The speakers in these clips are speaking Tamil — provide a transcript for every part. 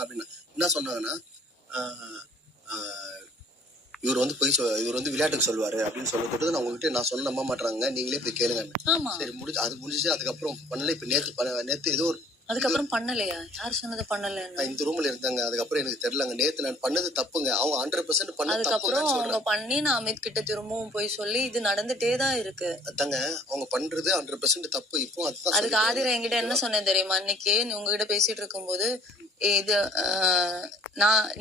அப்படின்னு என்ன சொன்னாங்கன்னா, இவர் வந்து இவர் வந்து விளையாட்டுக்கு சொல்லுவாரு அப்படின்னு சொல்லிட்டு நான் உங்ககிட்ட நான் சொன்ன நம்ப மாட்டாங்க, நீங்களே போய் கேளுங்க. சரி அது முடிஞ்சு அதுக்கப்புறம் பண்ணல. இப்ப நேத்து ஏதோ ஒரு அதுக்கப்புறம் பண்ணலையா? யார் சொன்னது பண்ணல? இந்த ரூம்ல இருந்தாங்க. அதுக்கப்புறம் எனக்கு தெரியலங்க. நேத்து நான் பண்ணது தப்புங்க. அவங்க 100% பண்ணது. அதுக்கப்புறம் அவங்க பண்ணி நான் அமித் கிட்ட திரும்பவும் போய் சொல்லி இது நடந்துட்டே தான் இருக்கு. அதாங்க அவங்க பண்றது 100% தப்பு. இப்போ அதுக்கு ஆதிரா என்கிட்ட என்ன சொன்னேன் தெரியுமா? அன்னைக்கு உங்ககிட்ட பேசிட்டு இருக்கும்போது இது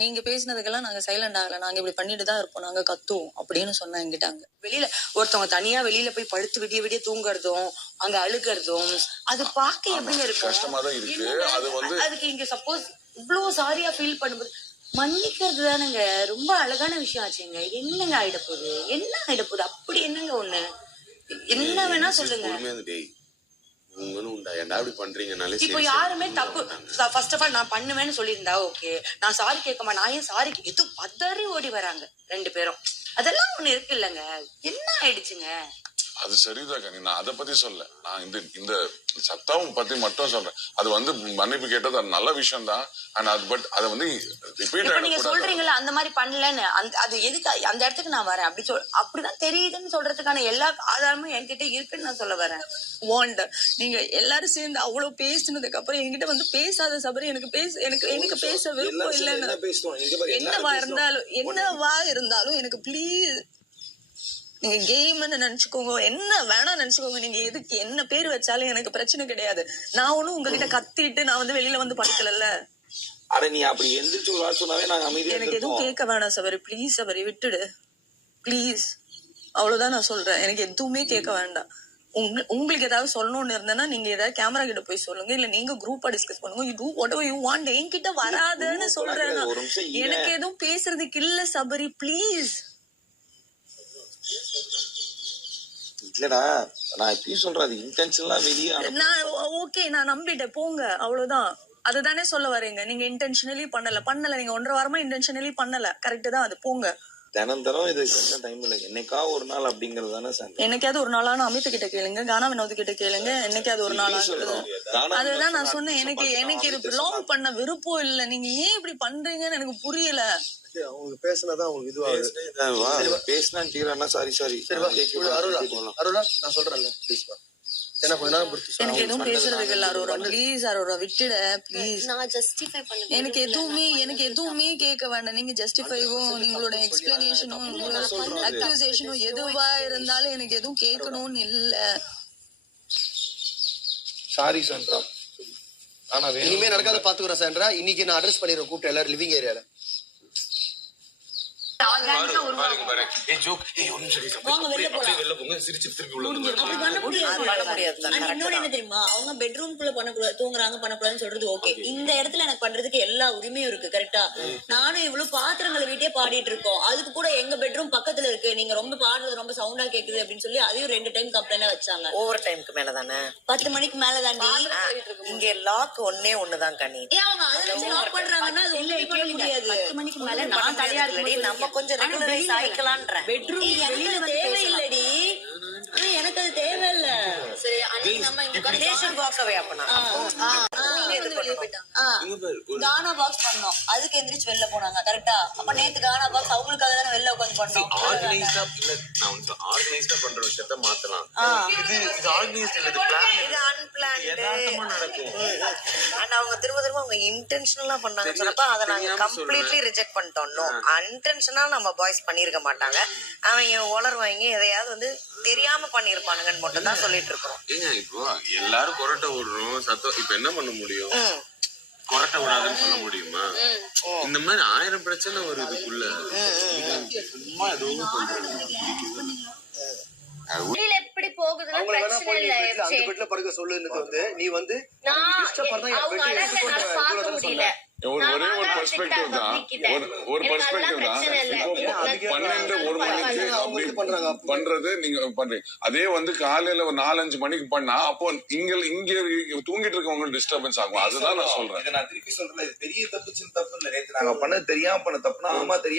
நீங்க பேசினதுக்கெல்லாம் நாங்க சைலண்ட் ஆகல, நாங்க இப்படி பண்ணிட்டு தான் இருப்போம், நாங்க கத்துவோம் அப்படின்னு சொன்னா என்கிட்டாங்க. வெளியில ஒருத்தவங்க தனியா வெளியில போய் படுத்து விடிய விடிய தூங்குறதும் அங்க அழுகிறதும் அது பாக்க எப்படிங்க இருக்கும்? கஷ்டமா தான் இருக்கு. அது வந்து அதுக்கு இங்க சப்போஸ் இவ்வளவு சாரியா ஃபீல் பண்ணும்போது மன்னிக்கிறது தானுங்க ரொம்ப அழகான விஷயம் ஆச்சுங்க. என்னங்க ஆயிடப்போகுது? என்ன ஆயிடப்போகுது? அப்படி என்னங்க ஒண்ணு என்ன வேணா சொல்லுங்க. இப்போ யாருமே தப்பு ஃபர்ஸ்ட் ஆஃப் ஆல் நான் பண்ணுவேன்னு சொல்லியிருந்தா ஓகே, நான் சாரி கேட்கமா, நான் ஏன் சாரி எது பதறி ஓடி வராங்க 2 பேரும். அதெல்லாம் ஒண்ணு இருக்கு இல்லங்க. என்ன ஆயிடுச்சுங்க? அது சரிதான் கனி. நான் அதை பத்தி சொல்ல, நான் இந்த சத்தம் பத்தி மட்டும் சொல்றேன். அது வந்து மன்னிப்பு கேட்டது அது நல்ல விஷயம் தான். பட் அதை வந்து நீங்க சொல்றீங்கல்ல அந்த மாதிரி பண்ணலன்னு, அது எதுக்கு அந்த இடத்துக்கு நான் வரேன் அப்படிதான் தெரியுதுன்னு சொல்றதுக்கான எல்லா ஆதாரமும் என்கிட்ட இருக்குன்னு நான் சொல்ல வரேன். நீங்க எல்லாரும் சேர்ந்து அவ்வளவு பேசினதுக்கு அப்புறம் என்கிட்ட வந்து பேசாத சபரி எனக்கு பேச விருப்பம் இல்லைன்னு. என்னவா இருந்தாலும் எனக்கு ப்ளீஸ் நீங்க கேம்னு நினைச்சுக்கோங்க, என்ன வேணா நினைச்சுக்கோங்க. நீங்க எதுக்கு என்ன பேர் வச்சாலும் எனக்கு பிரச்சனை கிடையாது. நான் ஒண்ணும் உங்ககிட்ட கத்திட்டு நான் வந்து வெளியில வந்து படுக்கல. அட நீ அப்படி எந்திரிச்சு சொன்னாவே நாங்க அமைதியா எனக்கு எதுவும் கேட்க வேணாம் சபரி, ப்ளீஸ் சபரி விட்டுடு ப்ளீஸ். அவ்வளவுதான் நான் சொல்றேன். எனக்கு எதுவுமே கேட்க வேண்டாம். உங்களுக்கு ஏதாவது சொல்லணும்னு இருந்தேன்னா நீங்க ஏதாவது கேமரா கிட்ட போய் சொல்லுங்க, இல்ல நீங்க குரூப்பா டிஸ்கஸ் பண்ணுங்க. You to what ever you want. என்கிட்ட வராதுன்னு சொல்றேன். எனக்கு எதுவும் பேசுறதுக்கு இல்ல சபரி, ப்ளீஸ். இல்லடா நான் இப்பயும் சொல்றேன், அது இன்டென்ஷனலா வெளியே ஓகே நான் நம்பிட்டேன், போங்க அவ்வளவுதான். அதுதானே சொல்ல வரீங்க. நீங்க இன்டென்ஷனலி பண்ணல. நீங்க 1.5 வாரமா இன்டென்ஷனலி பண்ணல. கரெக்ட் தான், அது போங்க. தினம் இது என்ன டைம் இல்ல, என்னைக்கா ஒரு நாள் அப்படிங்கறது தானே சார். என்னைக்காவது ஒரு நாளான அமித் கிட்ட கேளுங்க, கானா வினோத் கிட்ட கேளுங்க. என்னைக்காவது ஒரு நாள் அதுதான் நான் சொன்னேன். எனக்கு இது பிலாங் பண்ண விருப்பம் இல்ல. நீங்க ஏன் இப்படி பண்றீங்கன்னு எனக்கு புரியல. அவங்க பேசினதான் அவங்களுக்கு இதுவா பேசினா தீரானா சாரி அருளா நான் சொல்றேன்ல ப்ளீஸ் வா. எனக்கு எதுவும் பேசுறதுக்கு இல்ல அரோரா, ப்ளீஸ் அரோரா விட்டுட ப்ளீஸ். எனக்கு எதுவுமே கேட்க வேண்டாம். நீங்க ஜஸ்டிஃபைவும் நீங்களோட எக்ஸ்பிளனேஷனும் அக்யூசேஷனும் எதுவா இருந்தாலும் எனக்கு எதுவும் கேட்கணும்னு இல்ல. சாரி சாண்ட்ரா, ஆனா இனிமே நடக்காத பாத்துக்கிறேன் சாண்ட்ரா. இன்னைக்கு நான் அட்ரஸ் பண்ணிடுறேன் கூப்பிட்டு எல்லாரும் லிவிங் ஏரியால. அவங்க பெட்ரூம்குள்ள பண்ணக்கூடாது, தூங்குறாங்க பண்ணக்கூடாதுன்னு சொல்றது ஓகே. இந்த இடத்துல எனக்கு பண்றதுக்கு எல்லா உரிமையும் இருக்கு, கரெக்டா? நானும் இவ்வளவு பாத்திரங்களை வீட்டே பாடிட்டு இருக்கோம். அதுக்கு கூட எங்க பெட்ரூம் பக்கத்துல இருக்கு, நீங்க ரொம்ப பாடுறது ரொம்ப சவுண்டா கேக்குது அப்படின்னு சொல்லி அதையும் 2 டைம் கம்ப்ளைண்ட் வச்சாங்க. ஓவர் டைமுக்கு மேலதானே? 10 மணிக்கு மேலதாண்டி. இங்க லாக் ஒண்ணே தானே. அவங்க அதை வச்சு லாக் பண்றாங்கன்னா அது ஒண்ணுமே பண்ண முடியாது. 10 மணிக்கு மேல நான் தனியா இருக்கேன். நம்ம கொஞ்சம் ரெகுலரைஸ் ஆயிக்கலாம்ன்றேன். பெட்ரூம் வெளியில தேவையில்லடி, எனக்கு அது தேவையில்ல. சரி அன்னைக்கு நம்ம இங்க கண்டிஷன் பாக்ஸவே அப்பனா கானா பாக்ஸ் பண்ணோம், அதுக்கு எந்திரிச்சு வெளில போனாங்க, கரெக்டா? அப்ப நேத்து கானா பாக்ஸ் அவங்களுக்காக தானே வெளில உட்காந்து பண்ணோம். ஆர்கனைஸ்டா இல்ல, நான் வந்து ஆர்கனைஸ்டா பண்ற விஷயத்தை மாத்தலாம். இது ஆர்கனைஸ்ட் இல்ல, இது பிளான், இது அன்பிளான்ட் யதார்த்தமா நடக்கும். அண்ட் அவங்க திரும்ப அவங்க இன்டென்ஷனலா பண்ணாங்க சொன்னப்ப அதை நாங்க கம்ப்ளீட்லி ரிஜெக்ட் பண்ணிட்டோம். நோ, அன்டென்ஷனா நம்ம பாய்ஸ் பண்ணிருக்க மாட்டாங்க. அவங்க உளர்வாங்க, எதையாவது வந்து தெரியாம பண்ணிருப்பானுங்கன்னு மட்டும் தான் சொல்லிட்டு இருக்கோம். ஏங்க இப்போ எல்லாரும் கொரட்டை விடுறோம், சத்தம். இப்ப என்ன பண்ண முடியும்? கொரட்டை விடாதுன்னு சொல்ல முடியுமா? இந்த மாதிரி 1000 பிரச்சனை வருதுக்குள்ள. சும்மா எதுவும் எப்படி போகுதுன்னு பிரச்சனை இல்ல. அந்த பெட்ல படுக்க சொல்லுன்னு வந்து நீ வந்து ஒரே ஒரு பெர்ஸ்பெக்டிவ் தான். ஒரு பெர்ஸ்பெக்டிவ் தான். 12 1 மணிக்கு அப்படி பண்றது நீங்க பண்றீங்க. அதே வந்து காலையில ஒரு 4-5 மணிக்கு பண்ணா அப்போ இங்க தூங்கிட்டு இருக்கவங்க டிஸ்டர்பன்ஸ் ஆகும். அதுதான் நான் சொல்றேன். நான் திருப்பி சொல்றேன், இது பெரிய தப்பு சின்ன தப்பு இல்ல. நேத்து நாங்க பண்ணது தெரியாம பண்ண தப்புனா ஆமா தெரியும்.